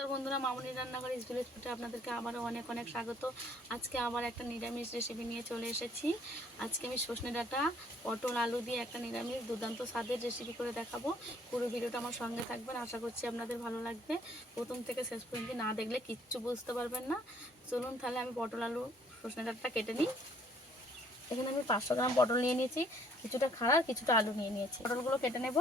নমস্কার বন্ধুরা, মামুনি রান্নাঘর ইস ভিলেজ ফুডে আপনাদেরকে আবারও অনেক অনেক স্বাগত। আজকে আবার একটা নিরামিষ রেসিপি নিয়ে চলে এসেছি। আজকে আমি সজনে ডাঁটা পটল আলু দিয়ে একটা নিরামিষ দুর্দান্ত স্বাদের রেসিপি করে দেখাবো। পুরো ভিডিওটা আমার সঙ্গে থাকবেন, আশা করছি আপনাদের ভালো লাগবে। প্রথম থেকে শেষ পর্যন্ত না দেখলে কিচ্ছু বুঝতে পারবেন না। চলুন তাহলে আমি পটল আলু সজনে ডাঁটাটা কেটে নিই। এখানে আমি 500 গ্রাম পটল নিয়ে নিয়েছি, কিছুটা খাড়া কিছুটা আলু নিয়ে নিয়েছি। পটলগুলো কেটে নেব।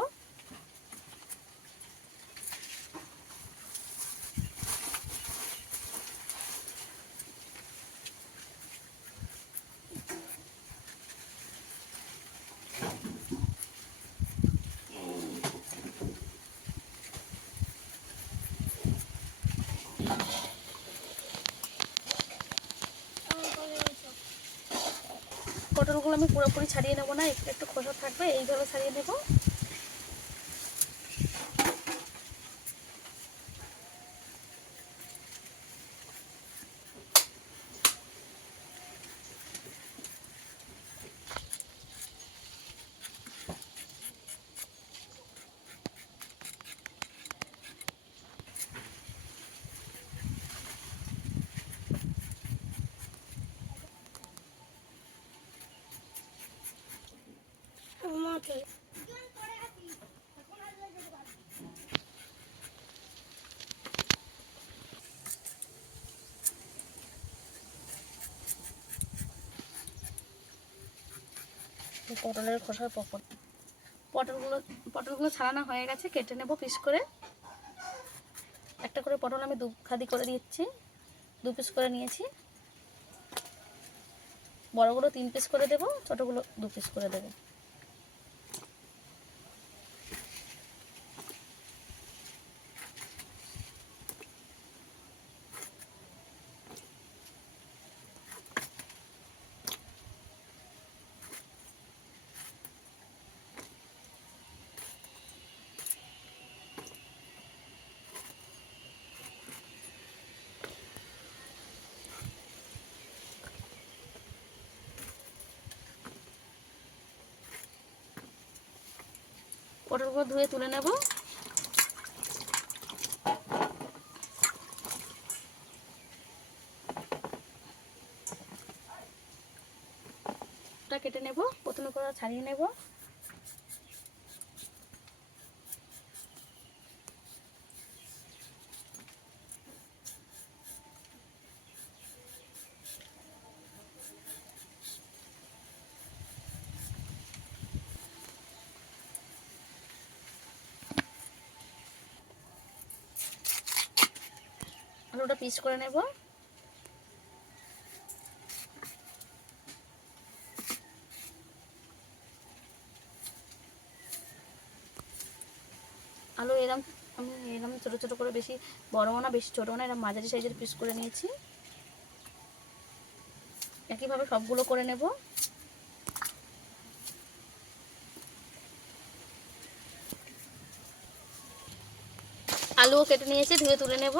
পটলগুলো আমি পুরোপুরি ছাড়িয়ে নেবো না, একটু একটু খোসা থাকবে, এইভাবে ছাড়িয়ে নেবো। পটলের খোসার পটলগুলো ছাড়ানো হয়ে গেছে, কেটে নেব পিস করে। একটা করে পটল আমি 2 খাদি করে দিচ্ছি, 2 পিস করে নিয়েছি। বড়গুলো 3 পিস করে দেব, ছোটগুলো 2 পিস করে দেব। পটলগুলো ধুয়ে তুলে নেব। কেটে নেব, প্রথমে করে ছাড়িয়ে নেব। আলুটা পিস করে নেব। আলু আমি এরকম ছোটো ছোটো করে, বেশি বড়ও না বেশি ছোটো না, এরকম মাঝারি সাইজের পিস করে নিয়েছি। একইভাবে সবগুলো করে নেব। আলুও কেটে নিয়েছি, ধুয়ে তুলে নেব।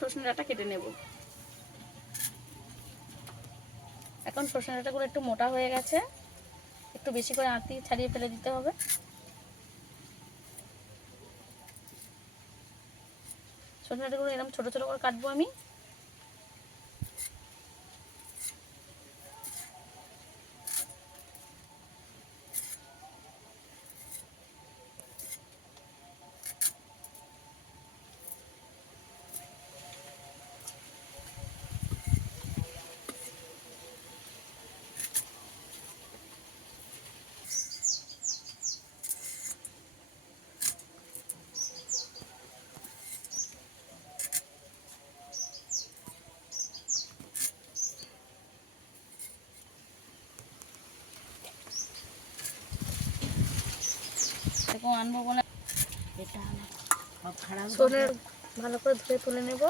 সজনে ডাঁটা কেটে নেব। এখন সজনে ডাঁটাগুলো একটু মোটা হয়ে গেছে, একটু বেশি করে আঁতি ছাড়িয়ে ফেলে দিতে হবে। সজনে ডাঁটাগুলো এরকম ছোটো ছোটো করে কাটবো আমি। এরকম আনবো বলে ভালো করে ধুয়ে তুলে নেব।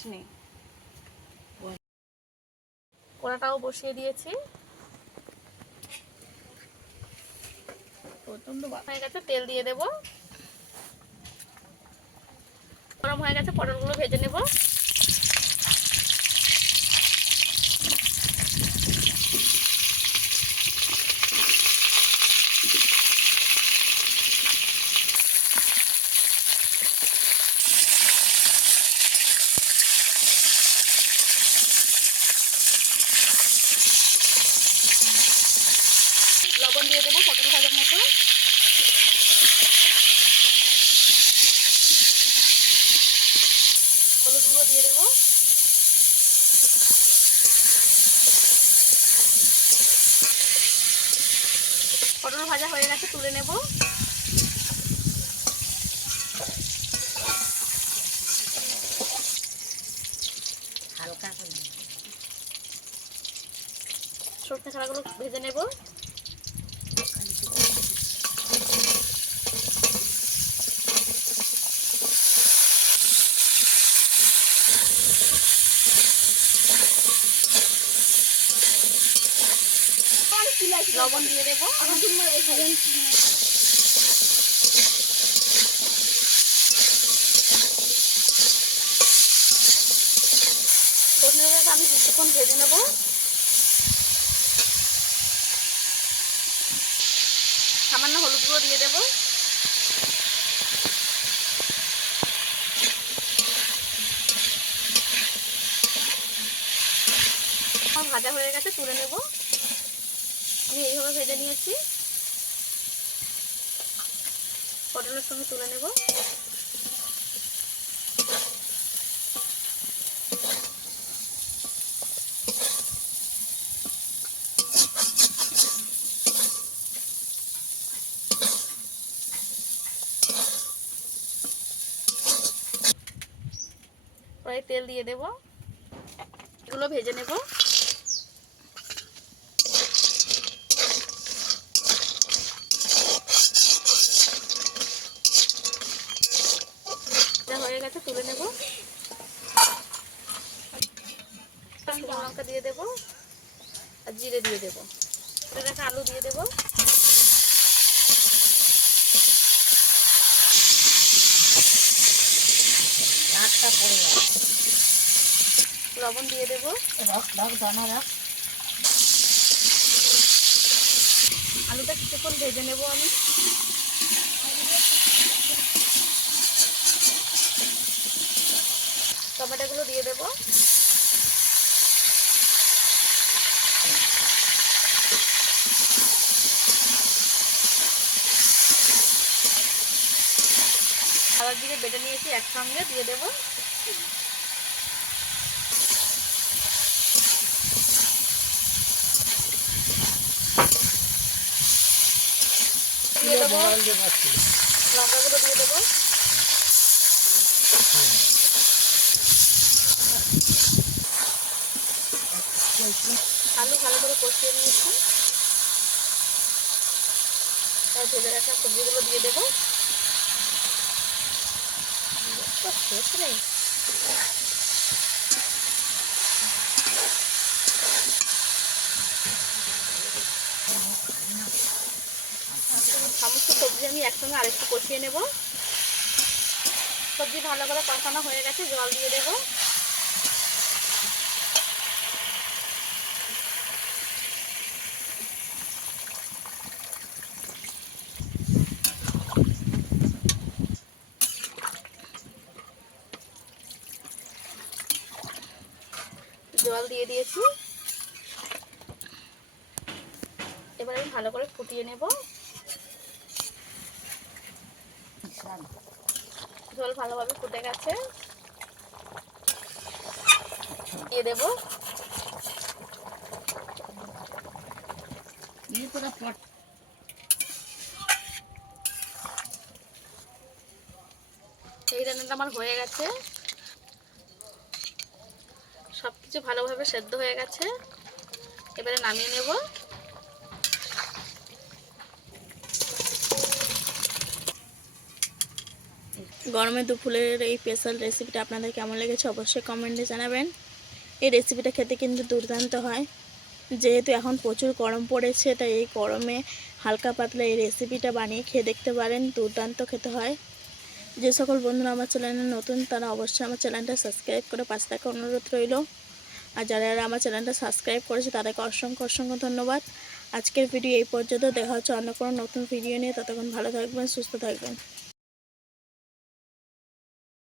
চাটনি। কড়াটাও বসিয়ে দিয়েছি, প্রচন্ড হয়ে গেছে। তেল দিয়ে দেব। গরম হয়ে গেছে, পটলগুলো ভেজে নেব। লবণ দিয়ে দেবো পটল ভাজার মতো। হলুদ গুঁড়ো দিয়ে দেবো। পটল ভাজা হয়ে গেছে, তুলে নেব। হালকা করে সরষে খাড়াগুলো ভেজে নেব। লবণ দিয়ে দেবো। সরষে ডাঁটাটা আমি কিছুক্ষণ ভেজে নেব। সামান্য হলুদ গুঁড়ো দিয়ে দেবো। ভাজা হয়ে গেছে, তুলে নেব। আমি এইভাবে ভেজে নিয়েছি, পটলের সঙ্গে তুলে নেব। প্রায় তেল দিয়ে দেব, এগুলো ভেজে নেব। হয়ে গেছে, তুলে নেব। শুকনো লঙ্কা দিয়ে দেব আর জিরে দিয়ে দেব। রাখা আলু দিয়ে দেব। লবণ দিয়ে দেব। আলুটা কিছুক্ষণ ভেজে নেব আমি। টমেটোগুলো দিয়ে দেব। আবার দিকে বেটে নিয়েছি, একসঙ্গে দিয়ে দেব। দিয়ে দেবো লঙ্কাগুলো দিয়ে দেবো। আলু ভালো করে কষিয়ে নিয়েছি, তার ভেজে রাখা সবজিগুলো দিয়ে দেবো। সমস্ত সবজি আমি একসঙ্গে আরেকটু কষিয়ে নেব। সবজি ভালো করে কষানো হয়ে গেছে, জল দিয়ে দেবো। জল দিয়ে দিয়েছি, এবার আমি ভালো করে ফুটিয়ে নেব। ঝোল ভালোভাবে ফুটে গেছে, দিয়ে দেব। এই রান্নাটা আমার হয়ে গেছে, সবকিছু ভালোভাবে সেদ্ধ হয়ে গেছে। এবারে নামিয়ে নেব। গরমে দুপুরের এই স্পেশাল রেসিপিটা আপনাদের কেমন লেগেছে অবশ্যই কমেন্টে জানাবেন। এই রেসিপিটা খেতে কিন্তু দুর্দান্ত হয়। যেহেতু এখন প্রচুর গরম পড়েছে, তাই এই গরমে হালকা পাতলা এই রেসিপিটা বানিয়ে খেয়ে দেখতে পারেন, দুর্দান্ত খেতে হয়। যে সকল বন্ধুরা আমার চ্যানেলে নতুন তারা অবশ্যই আমার চ্যানেলটা সাবস্ক্রাইব করে পাশে থাকা অনুরোধ রইল। আর যারা আমার চ্যানেলটা সাবস্ক্রাইব করেছে তাদেরকে অসংখ্য অসংখ্য ধন্যবাদ। আজকের ভিডিও এই পর্যন্ত, দেখা হচ্ছে অন্য কোনো নতুন ভিডিও নিয়ে। ততক্ষণ ভালো থাকবেন, সুস্থ থাকবেন।